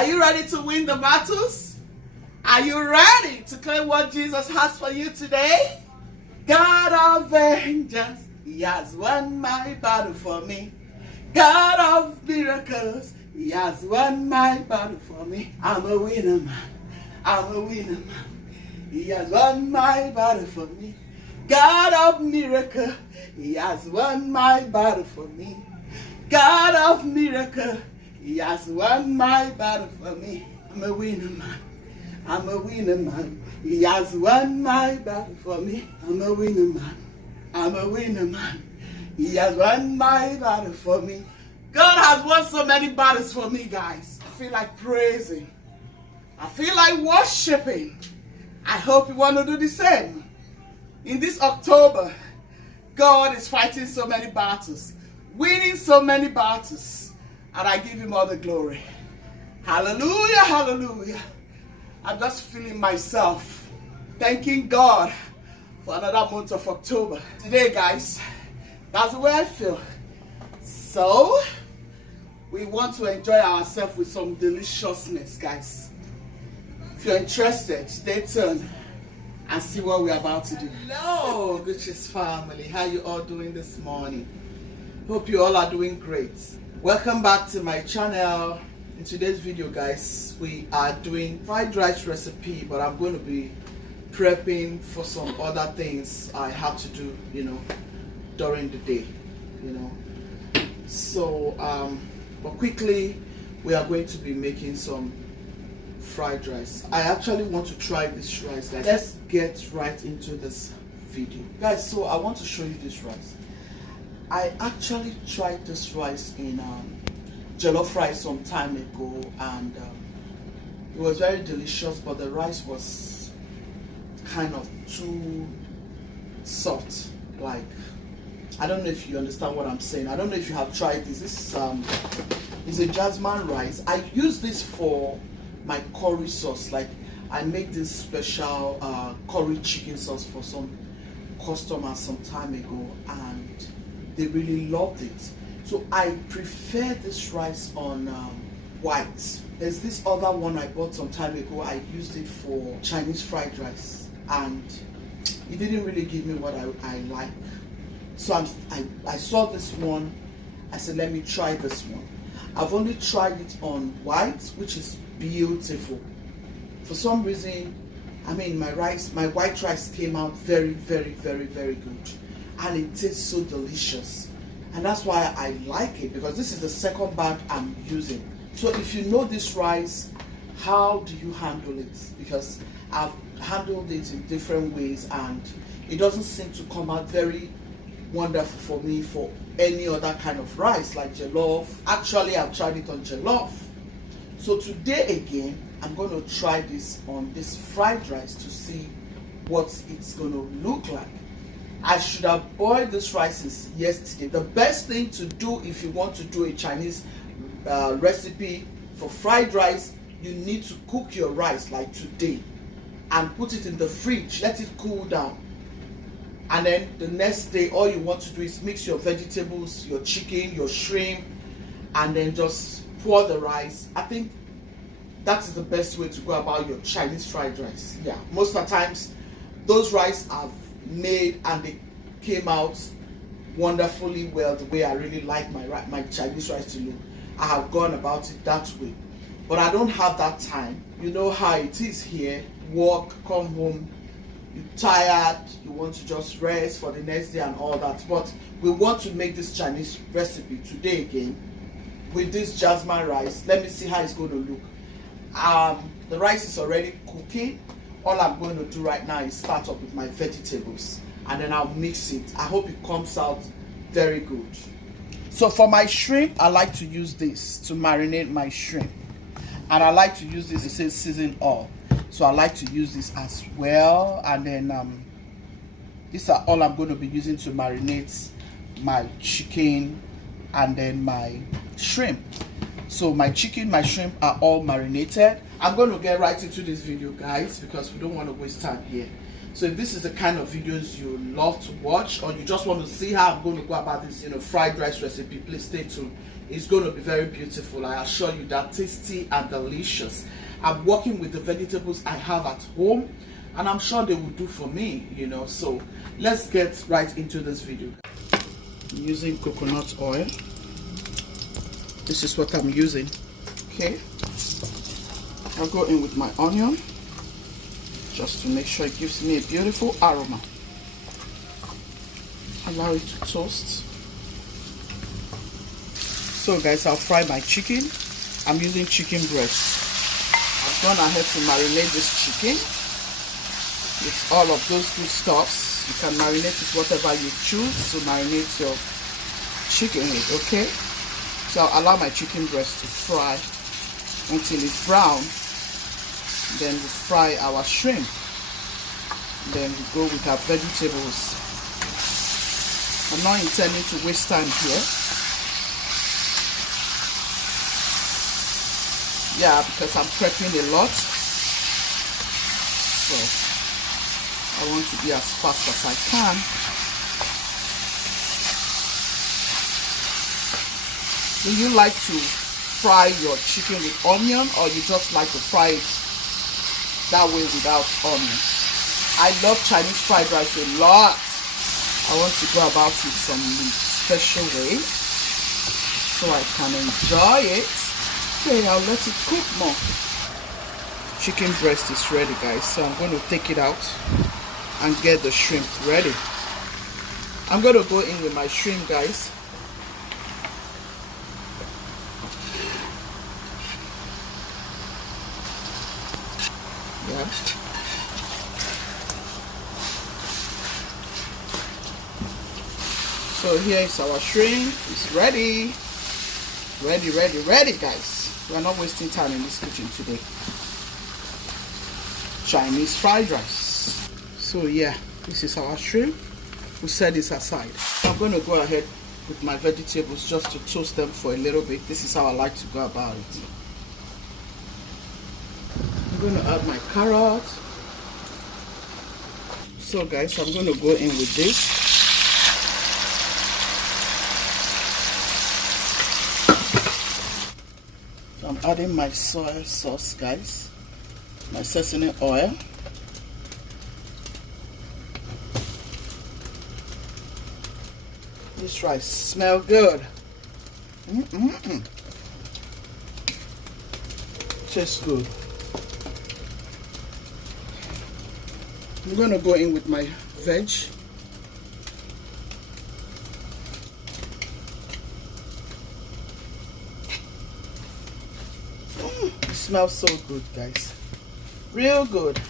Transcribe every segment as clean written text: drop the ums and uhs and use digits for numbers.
Are you ready to win the battles? Are you ready to claim what Jesus has for you today? God of vengeance, He has won my battle for me. God of miracles, He has won my battle for me. I'm a winner man, I'm a winner man. He has won my battle for me. God of miracle, He has won my battle for me. God of miracle, He has won my battle for me. I'm a winner man, I'm a winner man. He has won my battle for me. I'm a winner man, I'm a winner man. He has won my battle for me. God has won so many battles for me, guys. I feel like praising. I feel like worshiping. I hope you want to do the same. In this October, God is fighting so many battles, winning so many battles, and I give Him all the glory. Hallelujah, hallelujah. I'm just feeling myself, thanking God for another month of October. Today, guys, that's the way I feel. So, we want to enjoy ourselves with some deliciousness, guys. If you're interested, stay tuned and see what we're about to do. Hello, Gucci's family. How you all doing this morning? Hope you all are doing great. Welcome back to my channel. In today's video, guys, we are doing fried rice recipe, but I'm going to be prepping for some other things I have to do, during the day, So, but quickly, we are going to be making some fried rice. I actually want to try this rice, guys. Let's get right into this video, guys. So I want to show you this rice. I actually tried this rice in jollof rice some time ago, and it was very delicious, but the rice was kind of too soft. Like, I don't know if you understand what I'm saying. I don't know if you have tried this. This is a jasmine rice. I use this for my curry sauce. Like, I make this special curry chicken sauce for some customers some time ago, and they really loved it. So I prefer this rice on white. There's this other one I bought some time ago. I used it for Chinese fried rice, and it didn't really give me what I like. So I saw this one. I said, let me try this one. I've only tried it on white, which is beautiful. For some reason, my white rice came out very, very, very, very good, and it tastes so delicious. And that's why I like it, because this is the second bag I'm using. So if you know this rice, how do you handle it? Because I've handled it in different ways, and it doesn't seem to come out very wonderful for me for any other kind of rice, like jollof. Actually, I've tried it on jollof. So today again, I'm going to try this on this fried rice to see what it's going to look like. I should have boiled this rice since yesterday. The best thing to do if you want to do a Chinese recipe for fried rice, you need to cook your rice like today and put it in the fridge. Let it cool down. And then the next day, all you want to do is mix your vegetables, your chicken, your shrimp, and then just pour the rice. I think that is the best way to go about your Chinese fried rice. Yeah, most of the times, those rice I've made and they came out wonderfully well, the way I really like my Chinese rice to look. I have gone about it that way. But I don't have that time. You know how it is here. Work, come home, you're tired, you want to just rest for the next day and all that. But we want to make this Chinese recipe today again with this jasmine rice. Let me see how it's going to look. The rice is already cooking. All I'm going to do right now is start up with my vegetables, and then I'll mix it. I hope it comes out very good. So for my shrimp, I like to use this to marinate my shrimp, and I like to use this. It says season oil, so I like to use this as well. And then these are all I'm going to be using to marinate my chicken and then my shrimp. So my chicken, my shrimp are all marinated. I'm going to get right into this video, guys, because we don't want to waste time here. So if this is the kind of videos you love to watch, or you just want to see how I'm going to go about this, fried rice recipe, please stay tuned. It's going to be very beautiful. I assure you that tasty and delicious. I'm working with the vegetables I have at home, and I'm sure they will do for me, So let's get right into this video. I'm using coconut oil. This is what I'm using. Okay. I'll go in with my onion, just to make sure it gives me a beautiful aroma. Allow it to toast. So guys, I'll fry my chicken. I'm using chicken breast. I've gone ahead to marinate this chicken with all of those good stuffs. You can marinate with whatever you choose to marinate your chicken with, okay? So I'll allow my chicken breast to fry until it's brown. Then we fry our shrimp. Then we go with our vegetables. I'm not intending to waste time here. Yeah, because I'm prepping a lot. So I want to be as fast as I can. Do you like to fry your chicken with onion, or you just like to fry it that way without onion? I love Chinese fried rice a lot. I want to go about it some special way so I can enjoy it. Okay, I'll let it cook more. Chicken breast is ready, guys, so I'm going to take it out and get the shrimp ready. I'm going to go in with my shrimp, guys. Yeah. So here is our shrimp. It's ready. Ready, guys. We're not wasting time in this kitchen today. Chinese fried rice. So yeah, this is our shrimp. We set this aside. I'm going to go ahead with my vegetables just to toast them for a little bit. This is how I like to go about it. I'm going to add my carrot. So guys, I'm going to go in with this. I'm adding my soy sauce, guys, my seasoning oil. This rice smells good. Tastes good. I'm going to go in with my veg. It smells so good, guys. Real good.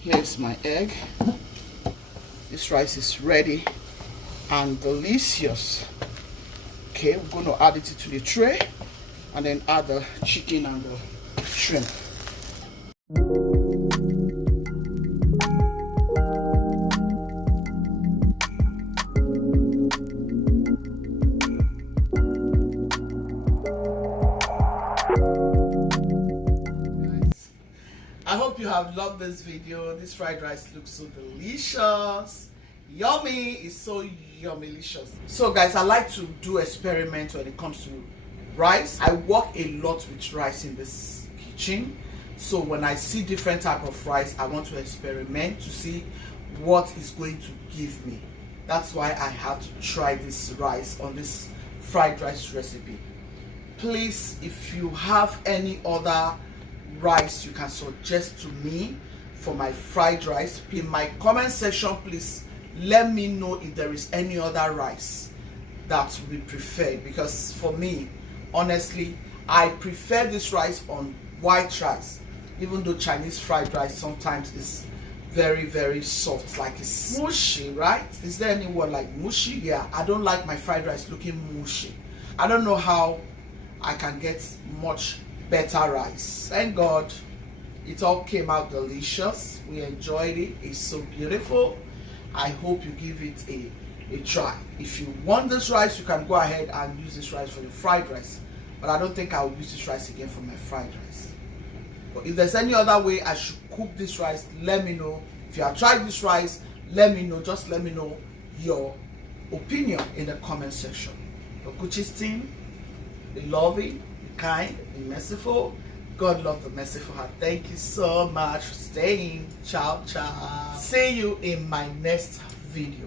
Here's my egg. This rice is ready and delicious. Okay, we're going to add it to the tray and then add the chicken and the shrimp. I hope you have loved this video. This fried rice looks so delicious. Yummy. It's so yummy-licious. So guys, I like to do experiments when it comes to rice. I work a lot with rice in this kitchen. So when I see different type of rice, I want to experiment to see what is going to give me. That's why I have to try this rice on this fried rice recipe. Please, if you have any other rice you can suggest to me for my fried rice, in my comment section, please let me know if there is any other rice that we prefer, because for me, honestly, I prefer this rice on white rice, even though Chinese fried rice sometimes is very soft, like it's mushy, right? Is there any word like mushy? Yeah, I don't like my fried rice looking mushy. I don't know how I can get much better rice. Thank God it all came out delicious. We enjoyed it. It's so beautiful. I hope you give it a try. If you want this rice, you can go ahead and use this rice for your fried rice, but I don't think I will use this rice again for my fried rice. But if there's any other way I should cook this rice, let me know. If you have tried this rice, let me know. Just let me know your opinion in the comment section. The Gucci's team, be loving, be kind, be merciful. God love the merciful heart. Thank you so much for staying. Ciao, ciao. See you in my next video.